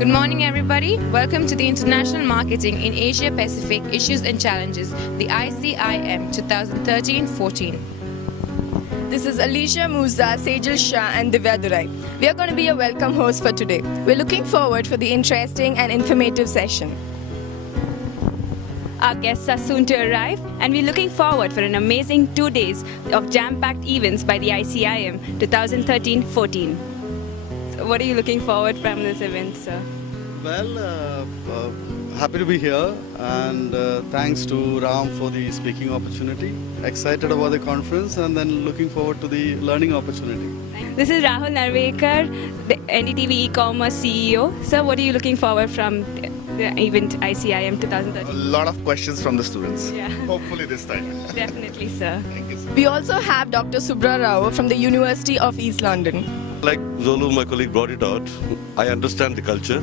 Good morning, everybody. Welcome to the International Marketing in Asia Pacific Issues and Challenges, the ICIM 2013-14. This is Alicia Musa, Sejal Shah and Divya Durai. We are going to be your welcome hosts for today. We're looking forward for the interesting and informative session. Our guests are soon to arrive, and we're looking forward for an amazing 2 days of jam-packed events by the ICIM 2013-14. So what are you looking forward from this event, sir? Well, happy to be here, and thanks to Ram for the speaking opportunity. Excited about the conference and then looking forward to the learning opportunity. This is Rahul Narvekar, the NDTV e-commerce CEO. Sir, what are you looking forward from the event ICIM 2013? A lot of questions from the students. Yeah. Hopefully this time. Definitely, sir. Thank you, sir. We also have Dr. Subra Rao from the University of East London. Like Zolu, my colleague, brought it out. I understand the culture.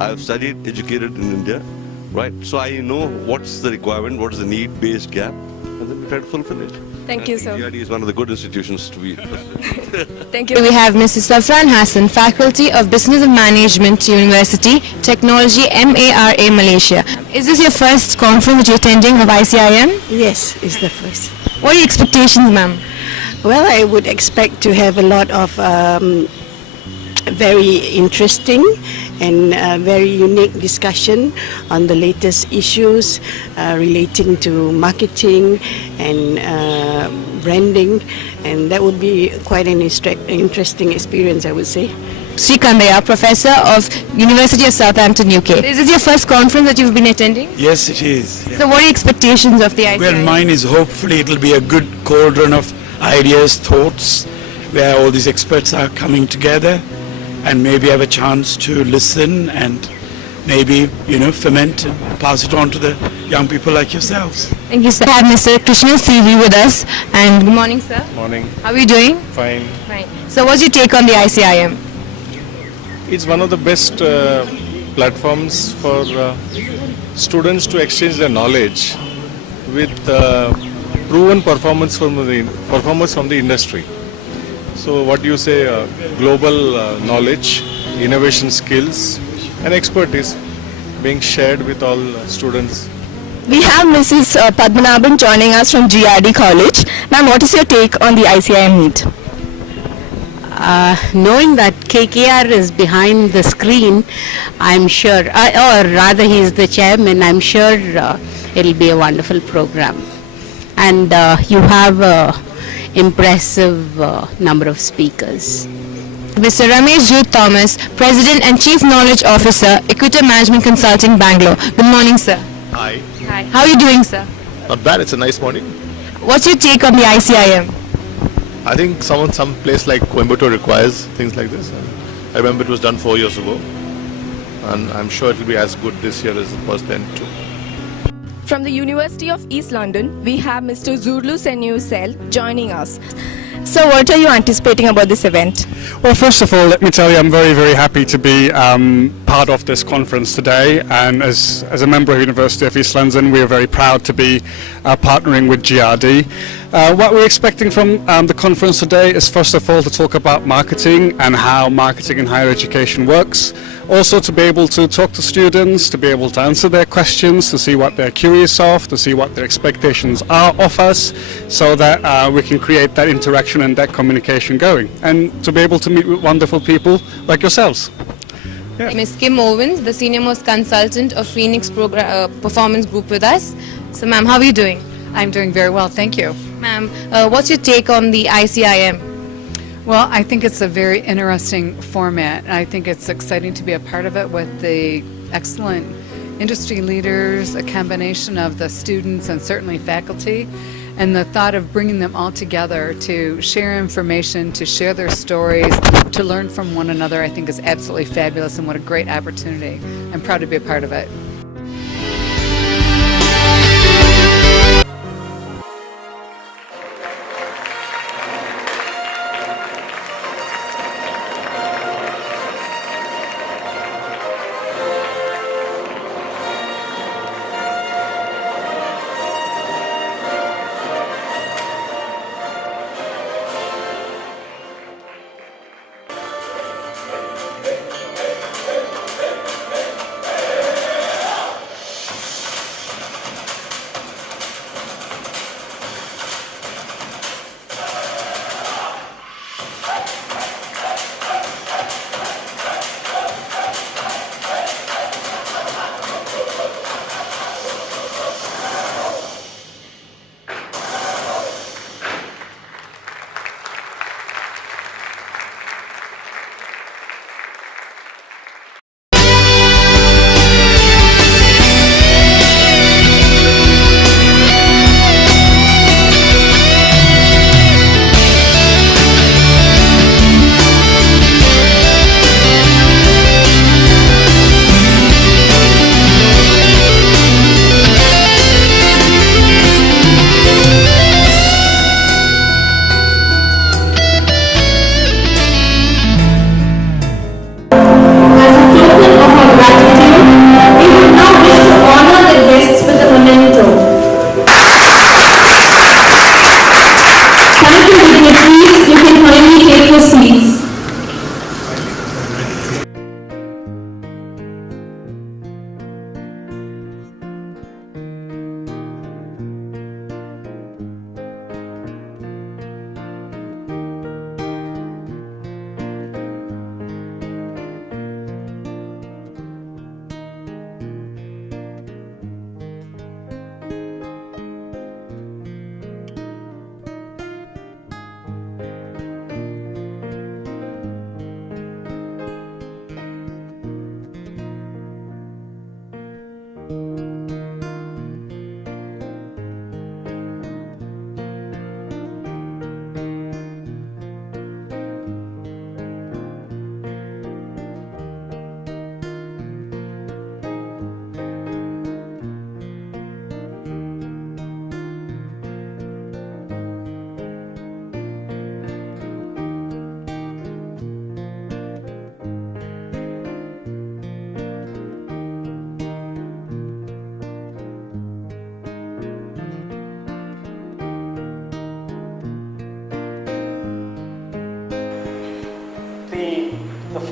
I have studied, educated in India, right? So I know what's the requirement, what is the need-based gap, and then we try to fulfill it. Thank you, sir. GRD is one of the good institutions to be. Thank you. We have Mrs. Safran Hassan, Faculty of Business and Management, University, Technology, MARA, Malaysia. Is this your first conference that you're attending of ICIM? Yes, it's the first. What are your expectations, ma'am? Well, I would expect to have a lot of very interesting and very unique discussion on the latest issues relating to marketing and branding, and that would be quite an interesting experience, I would say. Sri Kandaya, Professor of University of Southampton, UK. Is this your first conference that you've been attending? Yes, it is. Yeah. So what are your expectations of the ICIM? Well, mine is hopefully it'll be a good cauldron of ideas, thoughts, where all these experts are coming together and maybe have a chance to listen and maybe, ferment and pass it on to the young people like yourselves. Thank you, sir. We have Mr. Krishna CV with us. And good morning, sir. Morning. How are you doing? Fine. Fine. So what's your take on the ICIM? It's one of the best platforms for students to exchange their knowledge with proven performance from the industry. So what you say, global knowledge, innovation skills and expertise being shared with all students. We have Mrs. Padmanabhan joining us from GRD College. Ma'am, what is your take on the ICIM meet? Knowing that KKR is behind the screen, I'm sure, or rather he is the chairman, I'm sure it'll be a wonderful program. And you have an impressive number of speakers. Mr. Ramesh Jude Thomas, President and Chief Knowledge Officer, Equita Management Consulting, Bangalore. Good morning, sir. Hi. Hi. How are you doing, sir? Not bad. It's a nice morning. What's your take on the ICIM? I think some place like Coimbatore requires things like this. I remember it was done 4 years ago, and I'm sure it will be as good this year as it was then too. From the University of East London, we have Mr. Zurlu Senusel joining us. So what are you anticipating about this event? Well, first of all, let me tell you I'm very, very happy to be part of this conference today, and as a member of the University of East London, we are very proud to be partnering with GRD. What we're expecting from the conference today is first of all to talk about marketing and how marketing in higher education works. Also to be able to talk to students, to be able to answer their questions, to see what they're curious of, to see what their expectations are of us, so that we can create that interaction and that communication going, and to be able to meet with wonderful people like yourselves. Yeah. Ms. Kim Owens, the Senior Most Consultant of Phoenix Performance Group with us. So ma'am, how are you doing? I'm doing very well, thank you. Ma'am, what's your take on the ICIM? Well, I think it's a very interesting format. I think it's exciting to be a part of it with the excellent industry leaders, a combination of the students and certainly faculty, and the thought of bringing them all together to share information, to share their stories, to learn from one another, I think is absolutely fabulous, and what a great opportunity. I'm proud to be a part of it.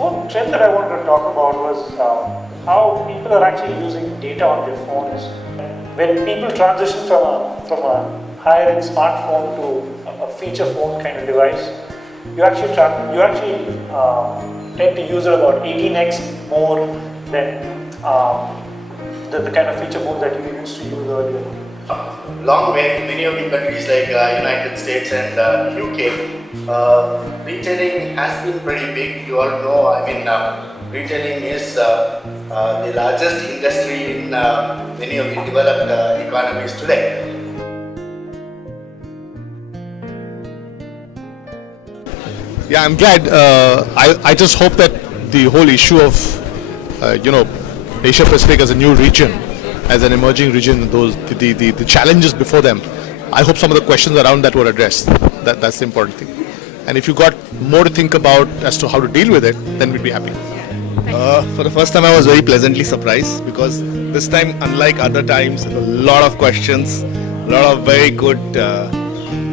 one trend that I wanted to talk about was how people are actually using data on their phones. When people transition from a higher-end smartphone to a feature phone kind of device, you actually tend to use it about 18x more than the kind of feature phone that you used to use earlier. Long way, many of the countries like United States and UK, retailing has been pretty big. You all know, retailing is the largest industry in many of the developed economies today. Yeah, I'm glad. I just hope that the whole issue of, Asia Pacific as a new region, as an emerging region, the challenges before them, I hope some of the questions around that were addressed. That's the important thing. And if you got more to think about as to how to deal with it, then we'd be happy. For the first time, I was very pleasantly surprised because this time, unlike other times, a lot of questions, a lot of very good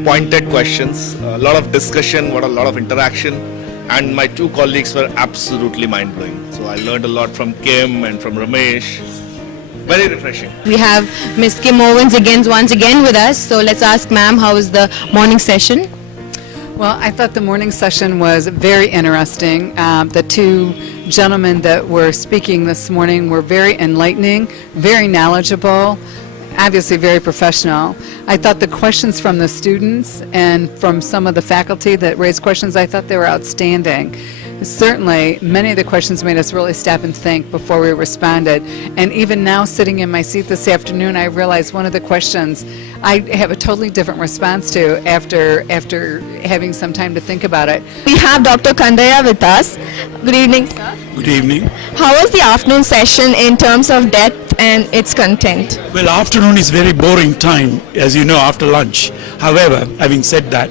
pointed questions, a lot of discussion, a lot of interaction, and my two colleagues were absolutely mind-blowing. So I learned a lot from Kim and from Ramesh. Very refreshing. We have Ms. Kim Owens once again with us. So let's ask ma'am, how was the morning session? Well, I thought the morning session was very interesting. The two gentlemen that were speaking this morning were very enlightening, very knowledgeable, obviously very professional. I thought the questions from the students and from some of the faculty that raised questions, I thought they were outstanding. Certainly, many of the questions made us really stop and think before we responded. And even now, sitting in my seat this afternoon, I realized one of the questions I have a totally different response to after having some time to think about it. We have Dr. Kandaya with us. Good evening, sir. Good evening. How was the afternoon session in terms of depth and its content? Well, afternoon is very boring time, as you know, after lunch. However, having said that,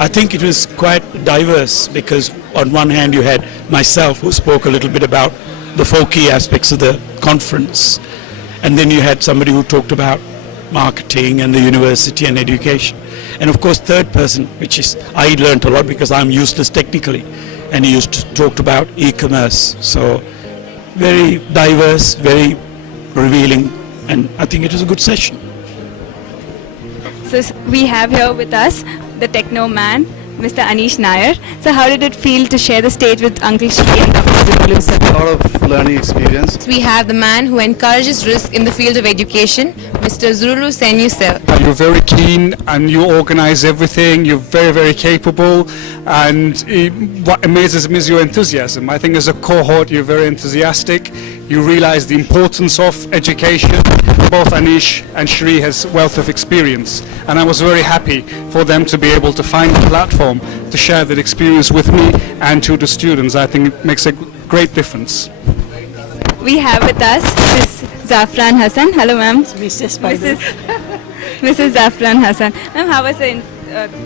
I think it was quite diverse because on one hand you had myself who spoke a little bit about the 4 key aspects of the conference, and then you had somebody who talked about marketing and the university and education, and of course third person, which is I learned a lot because I'm useless technically, and he used to talk about e-commerce. So very diverse, very revealing, and I think it was a good session. So we have here with us the techno man, Mr. Anish Nair. So how did it feel to share the stage with Uncle Shri and Dr. Zulu sir? A lot of learning experience. We have the man who encourages risk in the field of education, Mr. Zulu Senyu sir. You're very keen and you organize everything. You're very, very capable, and what amazes me is your enthusiasm. I think as a cohort you're very enthusiastic. You realize the importance of education. Both Anish and Shri has wealth of experience, and I was very happy for them to be able to find a platform to share that experience with me and to the students. I think it makes a great difference. We have with us Ms. Zafran Hassan. Hello, ma'am. Mrs. Mrs. Zafran Hassan. Ma'am, how was the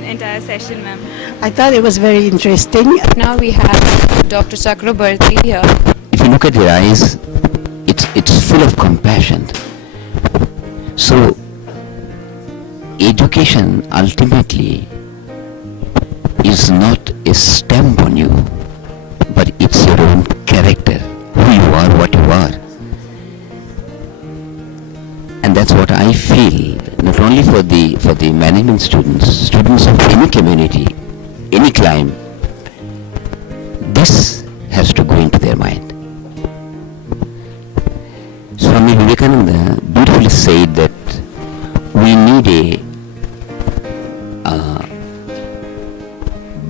entire session, ma'am? I thought it was very interesting. Now we have Dr. Chakrabarti here. If you look at their eyes, it's full of compassion. So, education ultimately is not a stamp on you, but it's your own character, who you are, what you are. And that's what I feel, not only for the management students of any community, any climb, this has to go into their mind. Swami Vivekananda beautifully said that we need a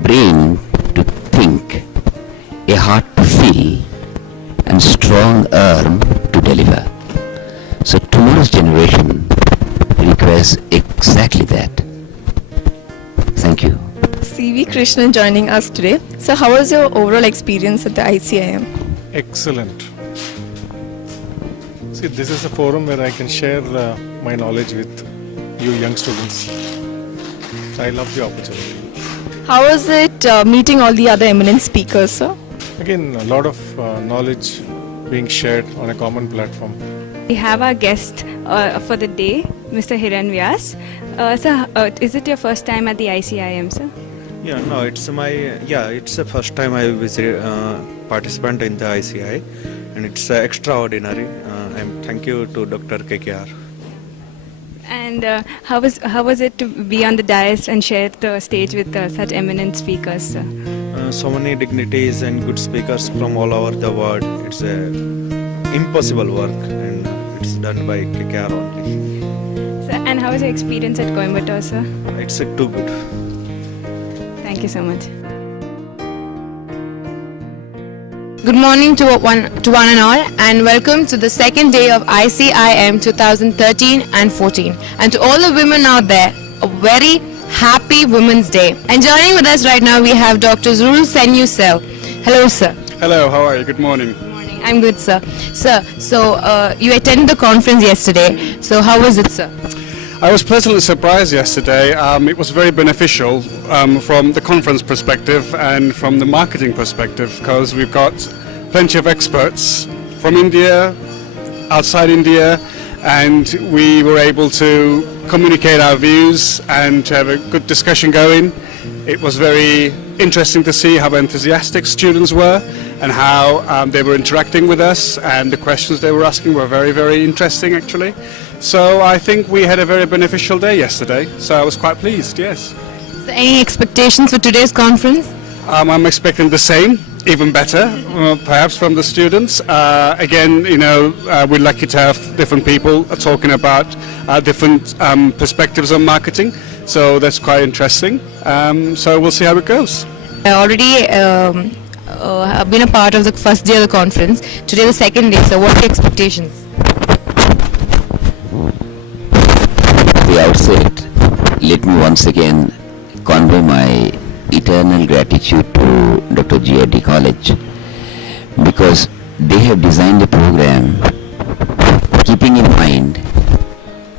brain to think, a heart to feel, and strong arm to deliver. So tomorrow's generation requires exactly that. Thank you. C.V. Krishnan joining us today. So how was your overall experience at the ICIM? Excellent. See, this is a forum where I can share my knowledge with you young students. I love the opportunity. How was it meeting all the other eminent speakers, sir? Again, a lot of knowledge being shared on a common platform. We have our guest for the day, Mr. Hiran Vyas. Sir, is it your first time at the ICIM, sir? Yeah, no, it's the first time I visit participant in the ICI, and it's extraordinary. Thank you to Dr. KKR. And how was it to be on the dais and share the stage with such eminent speakers, sir? So many dignitaries and good speakers from all over the world. It's a impossible work, and it's done by KKR only. Sir, and how was your experience at Coimbatore, sir? It's too good. Thank you so much. Good morning to one and all, and welcome to the second day of ICIM 2013 and 14. And to all the women out there, a very happy Women's Day. And joining with us right now, we have Dr. Zuru Senyusel. Hello, sir. Hello, how are you? Good morning. I'm good, sir. Sir, so you attended the conference yesterday. So how was it, sir? I was pleasantly surprised yesterday. It was very beneficial from the conference perspective and from the marketing perspective, because we've got plenty of experts from India, outside India, and we were able to communicate our views and to have a good discussion going. It was very interesting to see how enthusiastic students were and how they were interacting with us, and the questions they were asking were very, very interesting actually. So I think we had a very beneficial day yesterday, so I was quite pleased, yes. So any expectations for today's conference? I'm expecting the same, even better, perhaps from the students. Again, we're lucky to have different people talking about different perspectives on marketing, so that's quite interesting. So we'll see how it goes. I already been a part of the first day of the conference. Today the second day, so what are your expectations? At the outset, let me once again convey my eternal gratitude to Dr. Grdicim College, because they have designed a program keeping in mind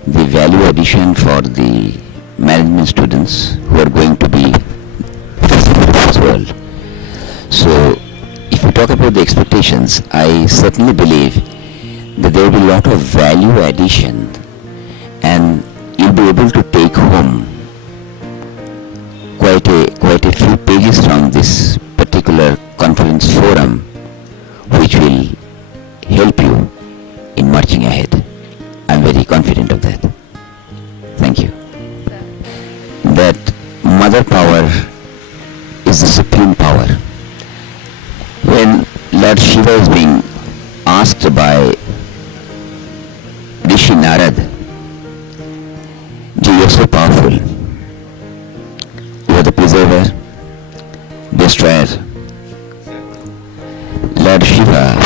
the value addition for the management students who are going to be facing this world. So if we talk about the expectations, I certainly believe that there will be a lot of value addition, and you'll be able to take home quite a few pages from this particular conference forum, which will help you in marching ahead. I'm very confident of that. Thank you. That mother power is the supreme power. When Lord Shiva is being asked by Rishi Narad, you are so powerful, you are the preserver, destroyer. Lord Shiva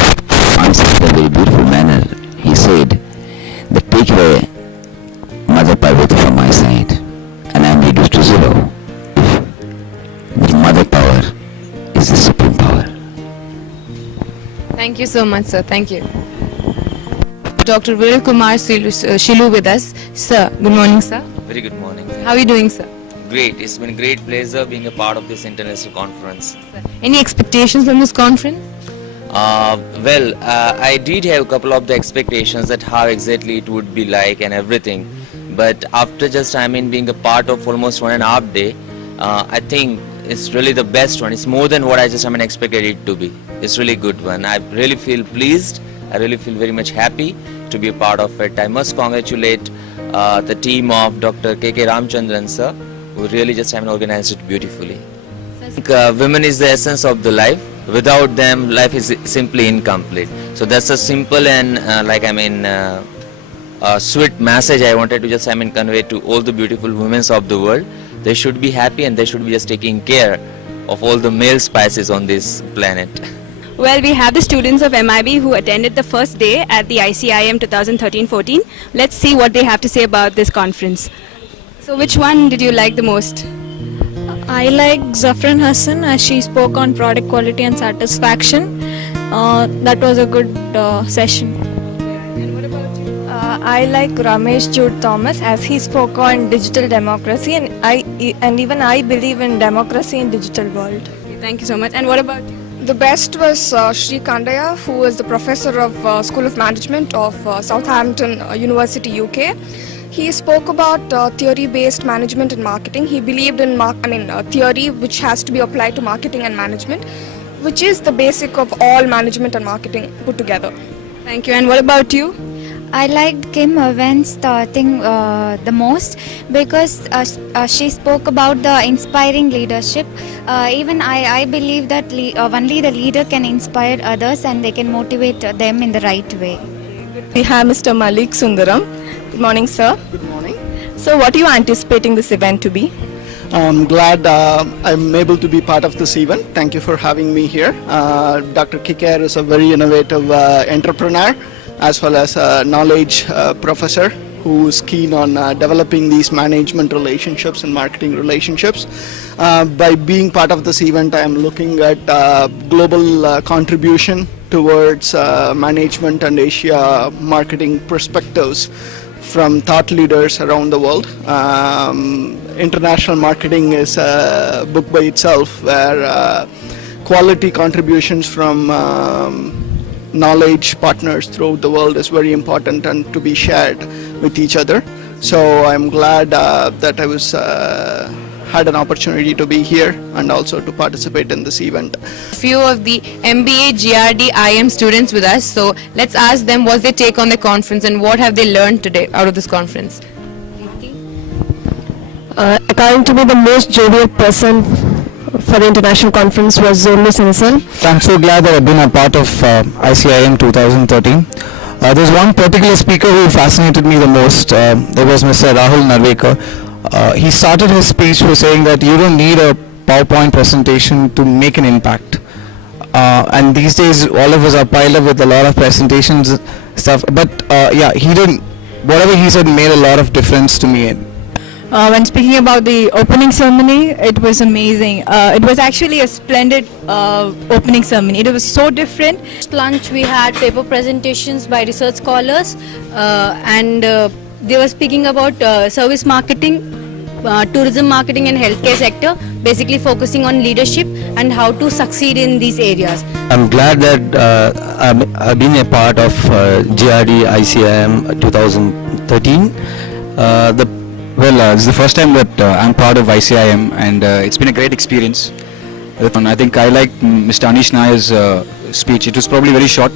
answered in a very beautiful manner. He said that take away Mother Parvati from my side, and I am reduced to zero. The mother power is the supreme power. Thank you so much, sir. Thank you. Dr. Viral Kumar Shilu with us. Sir, good morning, sir. Very good morning. How are you doing, sir? Great. It's been a great pleasure being a part of this international conference. Any expectations from this conference? I did have a couple of the expectations that how exactly it would be like and everything. But after just being a part of almost 1.5 day, I think it's really the best one. It's more than what I just expected it to be. It's really good one. I really feel pleased. I really feel very much happy to be a part of it. I must congratulate the team of Dr. KK Ramchandran sir, who really just organized it beautifully. I think women is the essence of the life. Without them, life is simply incomplete. So that's a simple and sweet message I wanted to just convey to all the beautiful women of the world. They should be happy and they should be just taking care of all the male spices on this planet. Well, we have the students of MIB who attended the first day at the ICIM 2013-14. Let's see what they have to say about this conference. So which one did you like the most? I like Zafran Hassan as she spoke on product quality and satisfaction. That was a good session. And what about you? I like Ramesh Jude Thomas as he spoke on digital democracy, and even I believe in democracy in digital world. Okay, thank you so much. And what about you? The best was Sri Kandaya, who is the professor of School of Management of Southampton University, UK. He spoke about theory-based management and marketing. He believed in theory which has to be applied to marketing and management, which is the basic of all management and marketing put together. Thank you. And what about you? I liked Kim Owen's thing the most because she spoke about the inspiring leadership. Even I believe that only the leader can inspire others and they can motivate them in the right way. We have Mr. Malik Sundaram. Good morning, sir. Good morning. So what are you anticipating this event to be? I'm glad I'm able to be part of this event. Thank you for having me here. Dr. Kikar is a very innovative entrepreneur as well as a knowledge professor who is keen on developing these management relationships and marketing relationships. By being part of this event, I am looking at global contribution towards management and Asia marketing perspectives from thought leaders around the world. International marketing is a book by itself where quality contributions from knowledge partners throughout the world is very important and to be shared with each other. So I'm glad that I was had an opportunity to be here and also to participate in this event. Few of the MBA GRD IM students with us, so let's ask them what's their take on the conference and what have they learned today out of this conference. According to me, the most jovial person for the international conference was Zolu Senesal. I'm so glad that I've been a part of ICIM 2013. There's one particular speaker who fascinated me the most. There was Mr. Rahul Narvekar. He started his speech by saying that you don't need a PowerPoint presentation to make an impact. And these days, all of us are piled up with a lot of presentations stuff. But he didn't. Whatever he said made a lot of difference to me. When speaking about the opening ceremony, it was amazing. It was actually a splendid opening ceremony. It was so different. Lunch we had paper presentations by research scholars and they were speaking about service marketing, tourism marketing and healthcare sector, basically focusing on leadership and how to succeed in these areas. I'm glad that I've been a part of GRD ICIM 2013. It's the first time that I'm part of ICIM and it's been a great experience. I think I liked Mr. Anish Nair's speech. It was probably very short,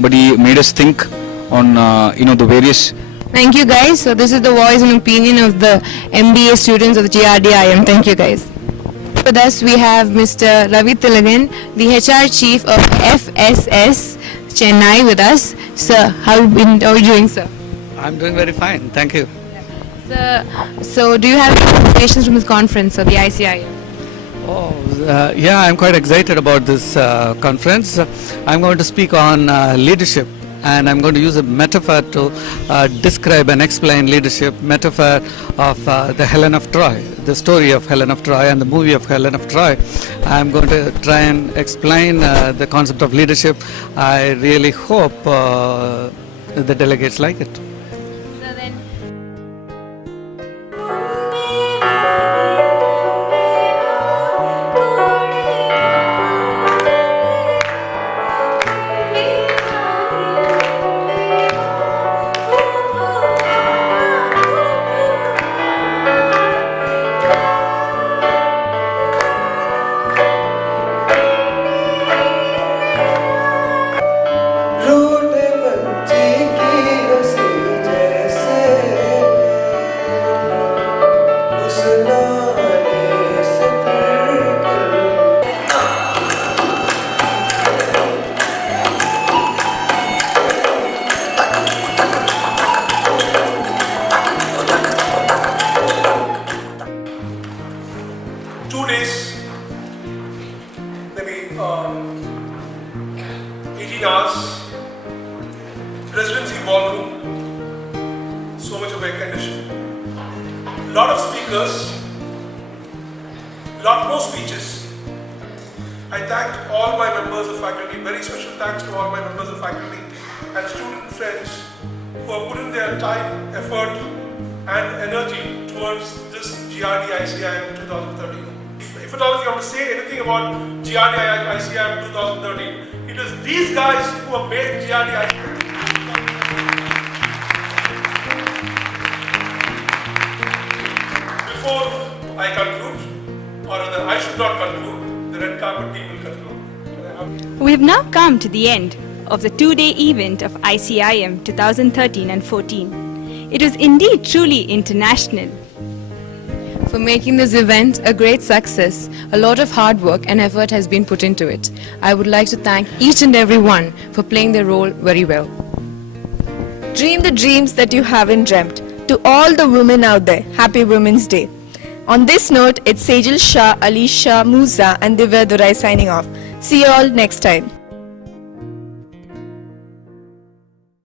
but he made us think on the various. Thank you guys. So this is the voice and opinion of the MBA students of the GRD IM. Thank you guys. With us we have Mr. Ravi Tilagan, the HR Chief of FSS Chennai with us. Sir, how are you doing, sir? I'm doing very fine. Thank you. So do you have any expectations from this conference or the ICIM? Yeah, I'm quite excited about this conference. I'm going to speak on leadership and I'm going to use a metaphor to describe and explain leadership, metaphor of the Helen of Troy, the story of Helen of Troy and the movie of Helen of Troy. I'm going to try and explain the concept of leadership. I really hope the delegates like it. Residency ballroom, so much of air conditioning, lot of speakers, lot more speeches. I thanked all my members of faculty, very special thanks to all my members of faculty and student friends who have put in their time, effort and energy towards this GRD ICIM 2013. If at all if you want to say anything about GRD ICIM 2013, it is these guys who have made GRD ICIM. I conclude, or rather I should not conclude, the red carpet team will conclude. We have now come to the end of the two-day event of ICIM 2013 and 14. It was indeed truly international. For making this event a great success, a lot of hard work and effort has been put into it. I would like to thank each and every one for playing their role very well. Dream the dreams that you haven't dreamt. To all the women out there, Happy Women's Day. On this note, it's Sejal Shah, Alisha Musa and Divya Durai signing off. See you all next time.